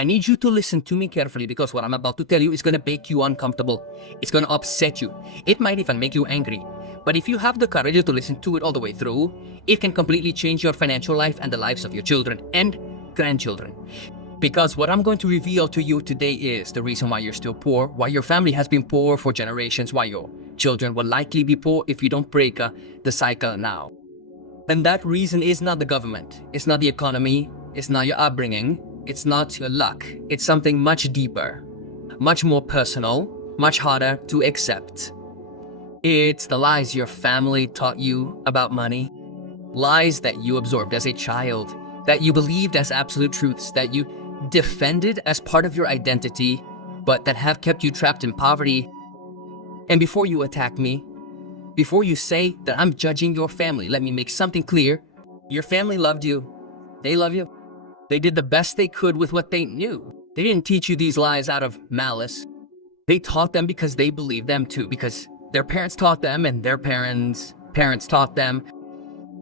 I need you to listen to me carefully because what I'm about to tell you is going to make you uncomfortable. It's going to upset you. It might even make you angry. But if you have the courage to listen to it all the way through, it can completely change your financial life and the lives of your children and grandchildren. Because what I'm going to reveal to you today is the reason why you're still poor, why your family has been poor for generations, why your children will likely be poor if you don't break the cycle now. And that reason is not the government, it's not the economy, it's not your upbringing, it's not your luck. It's something much deeper, much more personal, much harder to accept. It's the lies your family taught you about money, lies that you absorbed as a child, that you believed as absolute truths, that you defended as part of your identity, but that have kept you trapped in poverty. And before you attack me, before you say that I'm judging your family, let me make something clear. Your family loved you. They love you. They did the best they could with what they knew. They didn't teach you these lies out of malice. They taught them because they believed them too, because their parents taught them and their parents' parents taught them.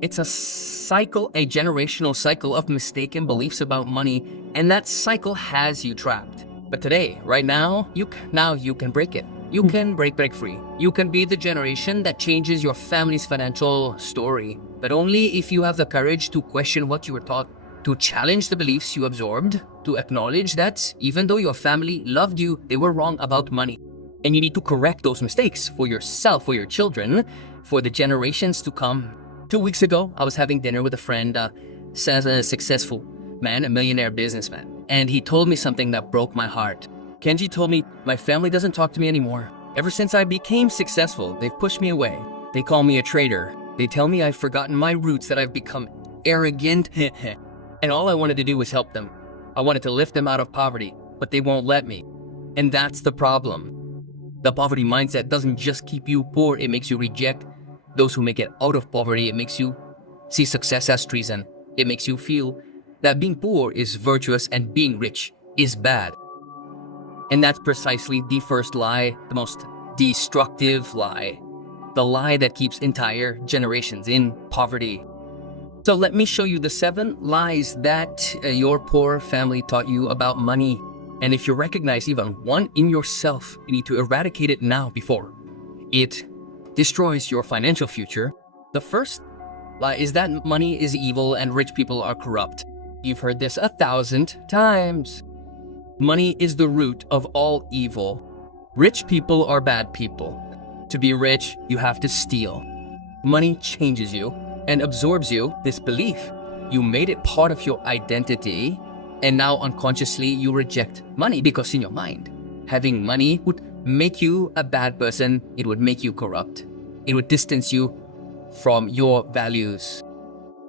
It's a cycle, a generational cycle of mistaken beliefs about money, and that cycle has you trapped. But today, right now, you can break it. You can break free. You can be the generation that changes your family's financial story. But only if you have the courage to question what you were taught, to challenge the beliefs you absorbed, to acknowledge that even though your family loved you, they were wrong about money. And you need to correct those mistakes for yourself, for your children, for the generations to come. 2 weeks ago, I was having dinner with a friend, a successful man, a millionaire businessman. And he told me something that broke my heart. Kenji told me, my family doesn't talk to me anymore. Ever since I became successful, they've pushed me away. They call me a traitor. They tell me I've forgotten my roots, that I've become arrogant. And all I wanted to do was help them. I wanted to lift them out of poverty, but they won't let me. And that's the problem. The poverty mindset doesn't just keep you poor, it makes you reject those who make it out of poverty. It makes you see success as treason. It makes you feel that being poor is virtuous and being rich is bad. And that's precisely the first lie, the most destructive lie. The lie that keeps entire generations in poverty. So let me show you the 7 lies that your poor family taught you about money. And if you recognize even one in yourself, you need to eradicate it now before it destroys your financial future. The first lie is that money is evil and rich people are corrupt. You've heard this 1,000 times. Money is the root of all evil. Rich people are bad people. To be rich, you have to steal. Money changes you and absorbs you, this belief. You made it part of your identity, and now unconsciously you reject money because in your mind, having money would make you a bad person. It would make you corrupt. It would distance you from your values.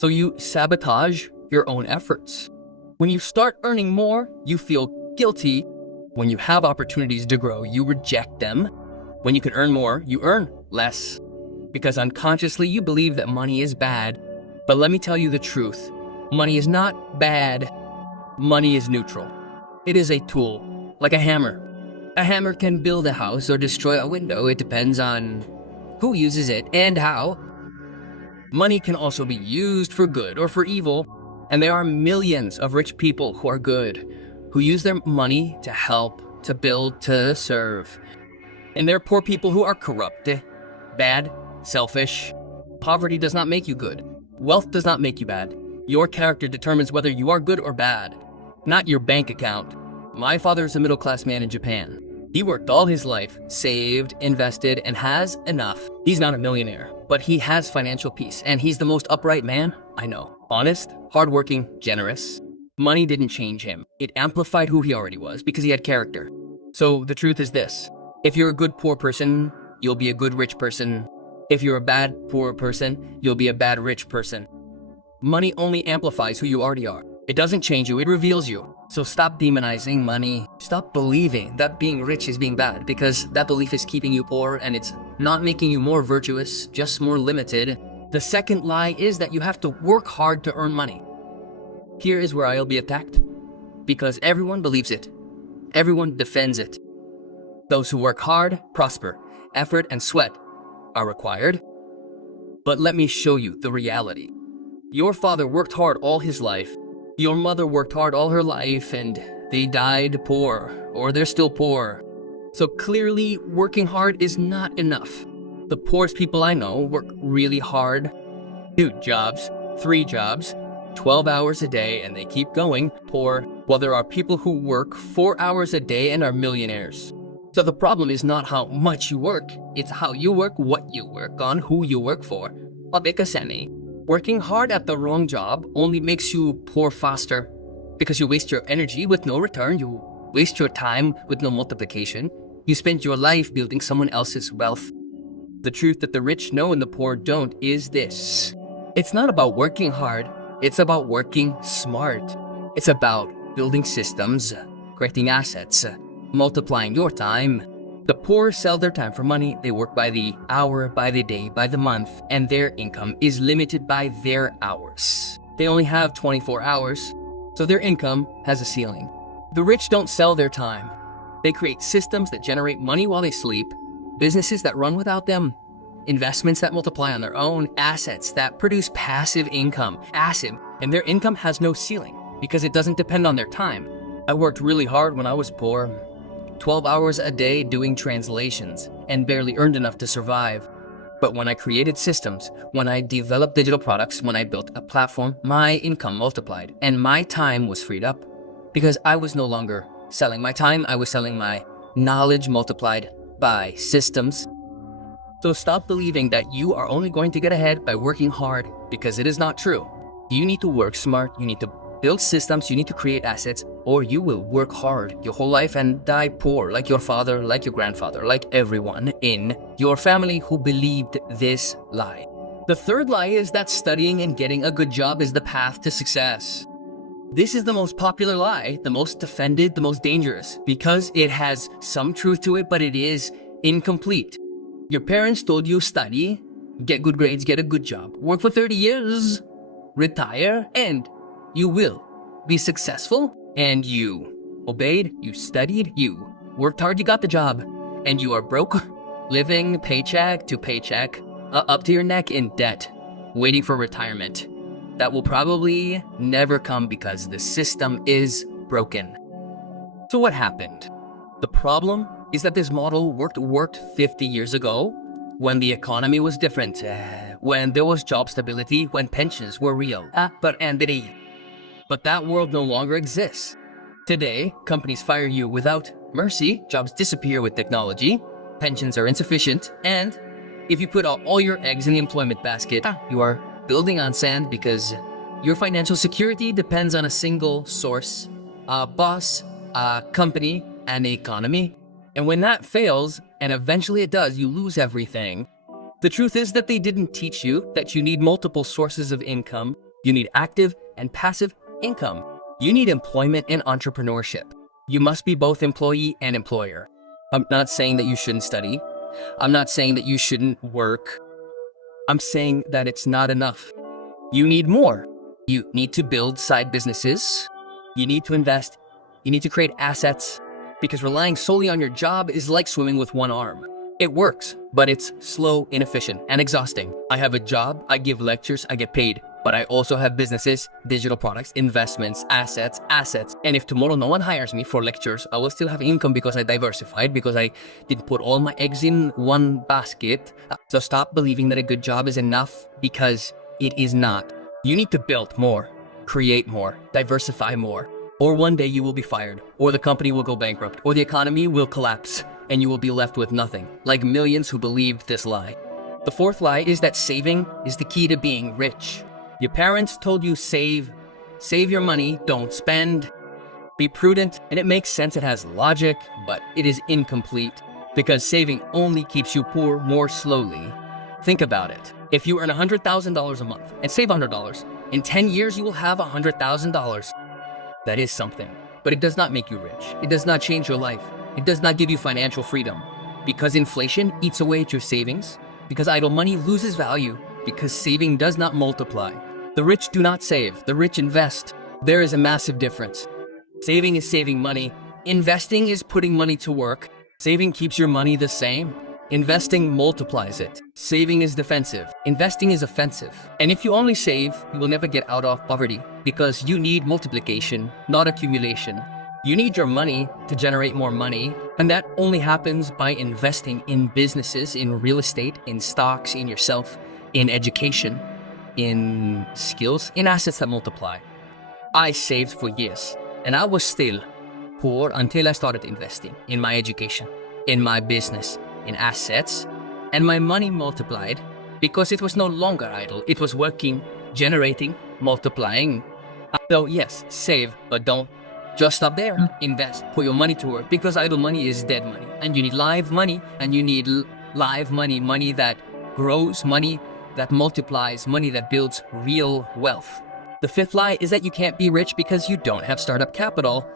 So you sabotage your own efforts. When you start earning more, you feel guilty. When you have opportunities to grow, you reject them. When you can earn more, you earn less. Because unconsciously you believe that money is bad. But let me tell you the truth. Money is not bad. Money is neutral. It is a tool, like a hammer. A hammer can build a house or destroy a window. It depends on who uses it and how. Money can also be used for good or for evil. And there are millions of rich people who are good, who use their money to help, to build, to serve. And there are poor people who are corrupt, bad, selfish. Poverty does not make you good. Wealth does not make you bad. Your character determines whether you are good or bad, not your bank account. My father is a middle-class man in Japan. He worked all his life, saved, invested, and has enough. He's not a millionaire, but he has financial peace, and he's the most upright man I know. Honest, hardworking, generous. Money didn't change him. It amplified who he already was because he had character. So the truth is this. If you're a good poor person, you'll be a good rich person. If you're a bad poor person, you'll be a bad rich person. Money only amplifies who you already are. It doesn't change you, it reveals you. So stop demonizing money. Stop believing that being rich is being bad, because that belief is keeping you poor and it's not making you more virtuous, just more limited. The second lie is that you have to work hard to earn money. Here is where I'll be attacked, because everyone believes it. Everyone defends it. Those who work hard prosper. Effort and sweat are required. But let me show you the reality. Your father worked hard all his life. Your mother worked hard all her life, and they died poor, or they're still poor. So clearly, working hard is not enough. The poorest people I know work really hard, 2 jobs, 3 jobs, 12 hours a day, and they keep going poor, while there are people who work 4 hours a day and are millionaires. So the problem is not how much you work, it's how you work, what you work on, who you work for. Obekasemi. Working hard at the wrong job only makes you poor faster, because you waste your energy with no return, you waste your time with no multiplication, you spend your life building someone else's wealth. The truth that the rich know and the poor don't is this. It's not about working hard, it's about working smart. It's about building systems, creating assets, multiplying your time. The poor sell their time for money, they work by the hour, by the day, by the month, and their income is limited by their hours. They only have 24 hours, so their income has a ceiling. The rich don't sell their time. They create systems that generate money while they sleep, businesses that run without them, investments that multiply on their own, assets that produce passive income. Passive, and their income has no ceiling because it doesn't depend on their time. I worked really hard when I was poor, 12 hours a day doing translations, and barely earned enough to survive. But when I created systems, when I developed digital products, when I built a platform, my income multiplied and my time was freed up because I was no longer selling my time, I was selling my knowledge multiplied by systems. So stop believing that you are only going to get ahead by working hard, because it is not true. You need to work smart, you need to build systems, you need to create assets, or you will work hard your whole life and die poor like your father, like your grandfather, like everyone in your family who believed this lie. The third lie is that studying and getting a good job is the path to success. This is the most popular lie, the most defended, the most dangerous, because it has some truth to it, but it is incomplete. Your parents told you study, get good grades, get a good job, work for 30 years, retire, and you will be successful. And you obeyed, you studied, you worked hard, you got the job, and you are broke, living paycheck to paycheck, up to your neck in debt, waiting for retirement. That will probably never come because the system is broken. So what happened? The problem is that this model worked 50 years ago, when the economy was different, when there was job stability, when pensions were real. But that world no longer exists. Today, companies fire you without mercy, jobs disappear with technology, pensions are insufficient, and if you put all your eggs in the employment basket, you are building on sand because your financial security depends on a single source, a boss, a company, an economy. And when that fails, and eventually it does, you lose everything. The truth is that they didn't teach you that you need multiple sources of income. You need active and passive income. You need employment and entrepreneurship. You must be both employee and employer. I'm not saying that you shouldn't study. I'm not saying that you shouldn't work. I'm saying that it's not enough. You need more. You need to build side businesses. You need to invest. You need to create assets, because relying solely on your job is like swimming with one arm. It works, but it's slow, inefficient, and exhausting. I have a job, I give lectures, I get paid, but I also have businesses, digital products, investments, assets. And if tomorrow no one hires me for lectures, I will still have income because I diversified, because I didn't put all my eggs in one basket. So stop believing that a good job is enough, because it is not. You need to build more, create more, diversify more. Or one day you will be fired, or the company will go bankrupt, or the economy will collapse, and you will be left with nothing, like millions who believed this lie. The fourth lie is that saving is the key to being rich. Your parents told you save your money, don't spend, be prudent, and it makes sense, it has logic, but it is incomplete, because saving only keeps you poor more slowly. Think about it. If you earn $100,000 a month and save $100, in 10 years you will have $100,000. That is something, but it does not make you rich. It does not change your life. It does not give you financial freedom, because inflation eats away at your savings, because idle money loses value, because saving does not multiply. The rich do not save, the rich invest. There is a massive difference. Saving is saving money. Investing is putting money to work. Saving keeps your money the same. Investing multiplies it. Saving is defensive. Investing is offensive. And if you only save, you will never get out of poverty, because you need multiplication, not accumulation. You need your money to generate more money, and that only happens by investing in businesses, in real estate, in stocks, in yourself, in education, in skills, in assets that multiply. I saved for years, and I was still poor until I started investing in my education, in my business, in assets, and my money multiplied because it was no longer idle. It was working, generating, multiplying. So yes, save, but don't just stop there. Invest, put your money to work, because idle money is dead money, and you need live money, and you need live money, money that grows, money that multiplies, money that builds real wealth. The fifth lie is that you can't be rich because you don't have startup capital.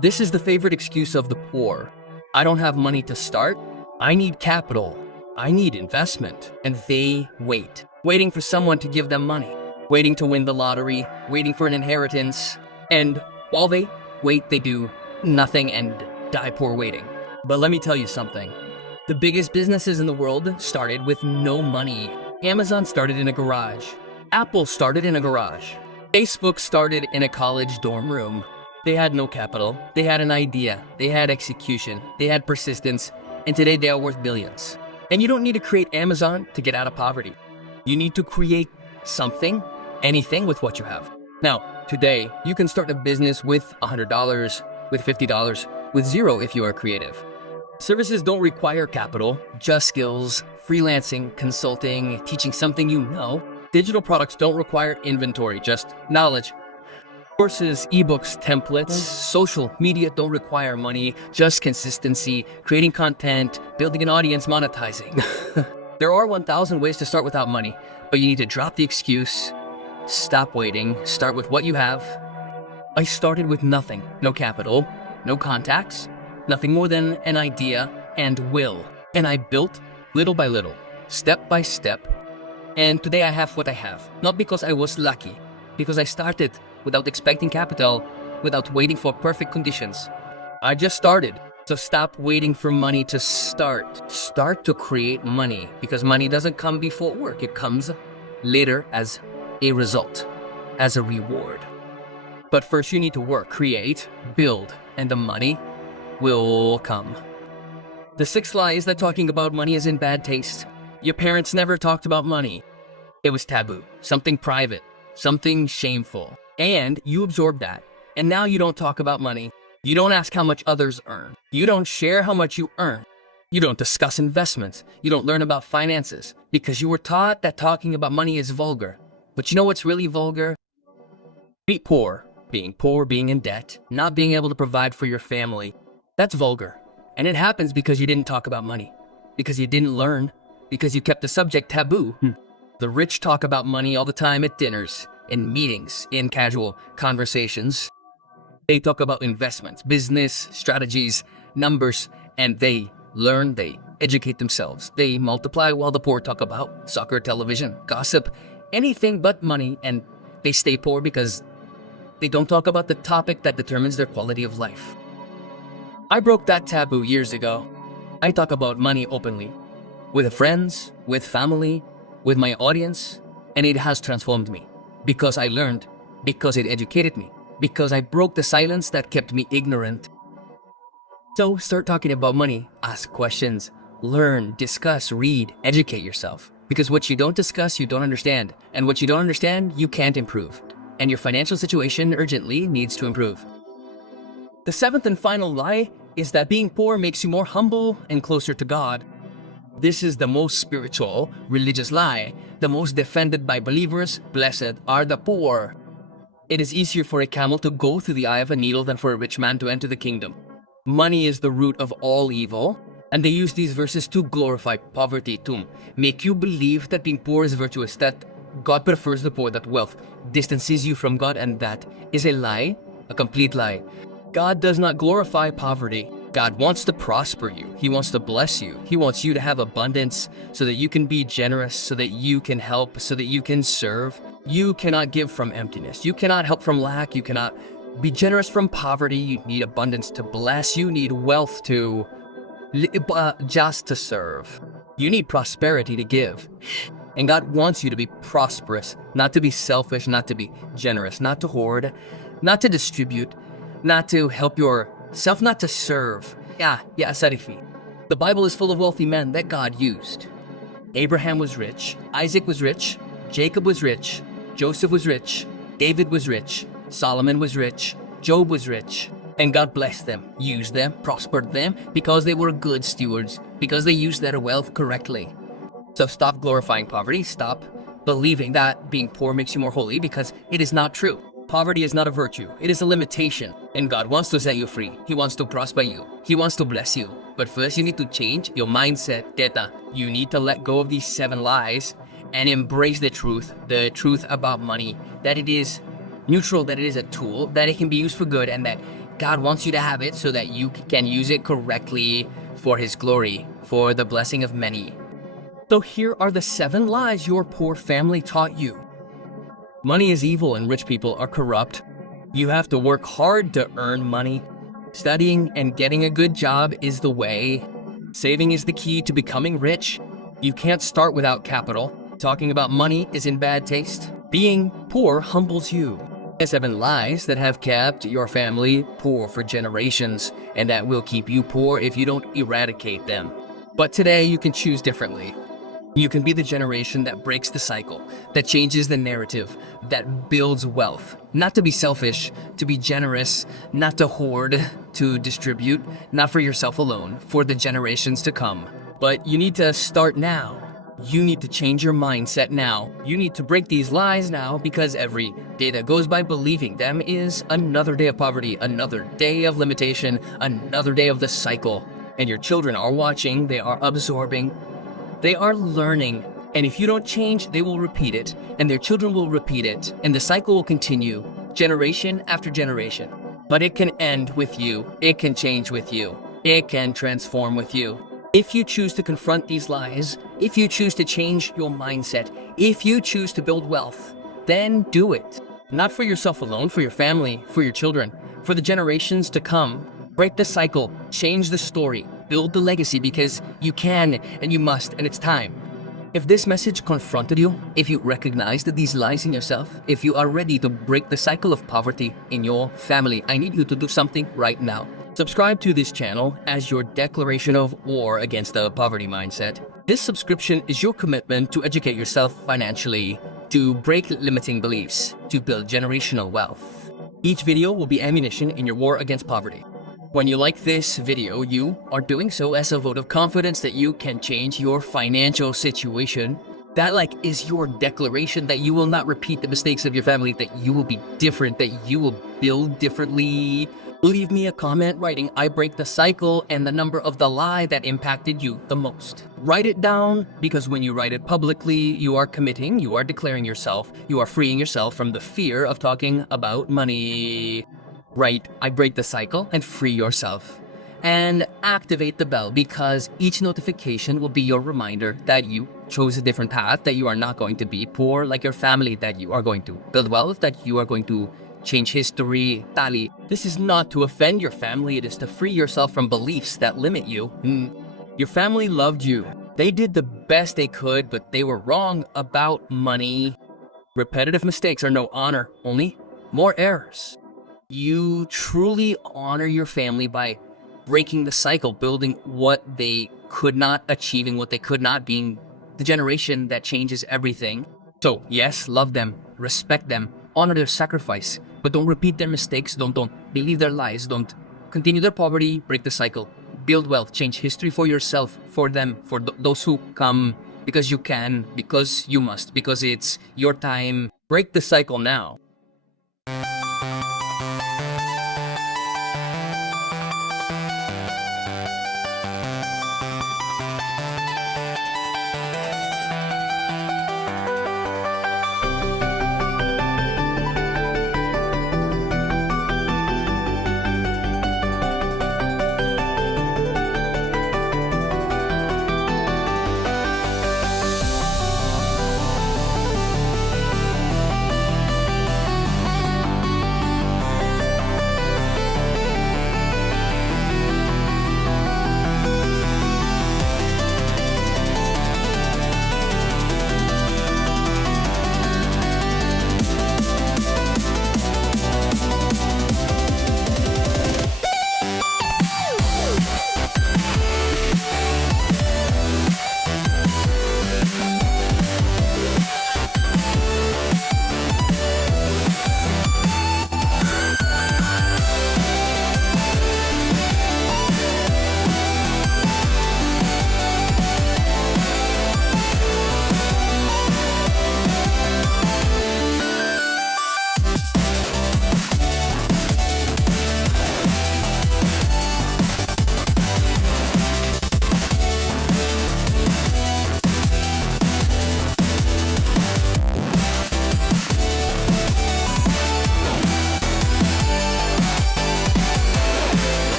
This is the favorite excuse of the poor. I don't have money to start. I need capital. I need investment. And they wait, waiting for someone to give them money, waiting to win the lottery, waiting for an inheritance. And while they wait, they do nothing and die poor waiting. But let me tell you something. The biggest businesses in the world started with no money. Amazon started in a garage. Apple started in a garage. Facebook started in a college dorm room. They had no capital. They had an idea. They had execution. They had persistence. And today they are worth billions. And you don't need to create Amazon to get out of poverty. You need to create something, anything with what you have. Now, today, you can start a business with $100, with $50, with zero if you are creative. Services don't require capital, just skills, freelancing, consulting, teaching something you know. Digital products don't require inventory, just knowledge. Courses, ebooks, templates, social media don't require money, just consistency, creating content, building an audience, monetizing. There are 1,000 ways to start without money, but you need to drop the excuse, stop waiting, start with what you have. I started with nothing, no capital, no contacts, nothing more than an idea and will. And I built little by little, step by step. And today I have what I have, not because I was lucky, because I started without expecting capital, without waiting for perfect conditions. I just started. So stop waiting for money to start. Start to create money, because money doesn't come before work. It comes later as a result, as a reward. But first you need to work, create, build, and the money will come. The sixth lie is that talking about money is in bad taste. Your parents never talked about money. It was taboo, something private, something shameful. And you absorbed that. And now you don't talk about money. You don't ask how much others earn. You don't share how much you earn. You don't discuss investments. You don't learn about finances because you were taught that talking about money is vulgar. But you know what's really vulgar? Being poor, being in debt, not being able to provide for your family. That's vulgar. And it happens because you didn't talk about money, because you didn't learn, because you kept the subject taboo. The rich talk about money all the time at dinners, in meetings, in casual conversations. They talk about investments, business, strategies, numbers, and they learn, they educate themselves. They multiply while the poor talk about soccer, television, gossip, anything but money, and they stay poor because they don't talk about the topic that determines their quality of life. I broke that taboo years ago. I talk about money openly, with friends, with family, with my audience, and it has transformed me. Because I learned, because it educated me, because I broke the silence that kept me ignorant. So start talking about money, ask questions, learn, discuss, read, educate yourself. Because what you don't discuss, you don't understand. And what you don't understand, you can't improve. And your financial situation urgently needs to improve. The seventh and final lie is that being poor makes you more humble and closer to God. This is the most spiritual, religious lie, the most defended by believers. Blessed are the poor. It is easier for a camel to go through the eye of a needle than for a rich man to enter the kingdom. Money is the root of all evil, and they use these verses to glorify poverty, to make you believe that being poor is virtuous, that God prefers the poor, that wealth distances you from God, and that is a lie, a complete lie. God does not glorify poverty. God wants to prosper you. He wants to bless you. He wants you to have abundance so that you can be generous, so that you can help, so that you can serve. You cannot give from emptiness. You cannot help from lack. You cannot be generous from poverty. You need abundance to bless. You need wealth to just to serve. You need prosperity to give. And God wants you to be prosperous, not to be selfish, not to be generous, not to hoard, not to distribute, not to help yourself, not to serve. Yeah, Sarifi. The Bible is full of wealthy men that God used. Abraham was rich, Isaac was rich, Jacob was rich, Joseph was rich, David was rich, Solomon was rich, Job was rich. And God blessed them, used them, prospered them because they were good stewards, because they used their wealth correctly. So stop glorifying poverty, stop believing that being poor makes you more holy, because it is not true. Poverty is not a virtue, it is a limitation. And God wants to set you free. He wants to prosper you. He wants to bless you. But first you need to change your mindset, Teta. You need to let go of these 7 lies and embrace the truth about money, that it is neutral, that it is a tool, that it can be used for good, and that God wants you to have it so that you can use it correctly for His glory, for the blessing of many. So here are the 7 lies your poor family taught you. Money is evil and rich people are corrupt. You have to work hard to earn money. Studying and getting a good job is the way. Saving is the key to becoming rich. You can't start without capital. Talking about money is in bad taste. Being poor humbles you. 7 lies that have kept your family poor for generations, and that will keep you poor if you don't eradicate them. But today you can choose differently. You can be the generation that breaks the cycle, that changes the narrative, that builds wealth. Not to be selfish, to be generous, not to hoard, to distribute, not for yourself alone, for the generations to come. But you need to start now. You need to change your mindset now. You need to break these lies now, because every day that goes by believing them is another day of poverty, another day of limitation, another day of the cycle. And your children are watching, they are absorbing, they are learning. And if you don't change, they will repeat it, and their children will repeat it, and the cycle will continue, generation after generation. But it can end with you, it can change with you, it can transform with you. If you choose to confront these lies, if you choose to change your mindset, if you choose to build wealth, then do it. Not for yourself alone, for your family, for your children, for the generations to come. Break the cycle, change the story, build the legacy, because you can and you must, and it's time. If this message confronted you, if you recognized these lies in yourself, if you are ready to break the cycle of poverty in your family, I need you to do something right now. Subscribe to this channel as your declaration of war against the poverty mindset. This subscription is your commitment to educate yourself financially, to break limiting beliefs, to build generational wealth. Each video will be ammunition in your war against poverty. When you like this video, you are doing so as a vote of confidence that you can change your financial situation. That is your declaration that you will not repeat the mistakes of your family, that you will be different, that you will build differently. Leave me a comment writing "I break the cycle" and the number of the lie that impacted you the most. Write it down, because when you write it publicly, you are committing, you are declaring yourself, you are freeing yourself from the fear of talking about money. Write "I break the cycle" and free yourself. And activate the bell, because each notification will be your reminder that you chose a different path, that you are not going to be poor like your family, that you are going to build wealth, that you are going to change history. Tali. This is not to offend your family, it is to free yourself from beliefs that limit you. Your family loved you. They did the best they could, but they were wrong about money. Repetitive mistakes are no honor, only more errors. You truly honor your family by breaking the cycle, building what they could not, achieving what they could not, being the generation that changes everything. So yes, love them, respect them, honor their sacrifice, but don't repeat their mistakes, don't believe their lies, don't continue their poverty, break the cycle, build wealth, change history for yourself, for them, for those who come, because you can, because you must, because it's your time. Break the cycle now.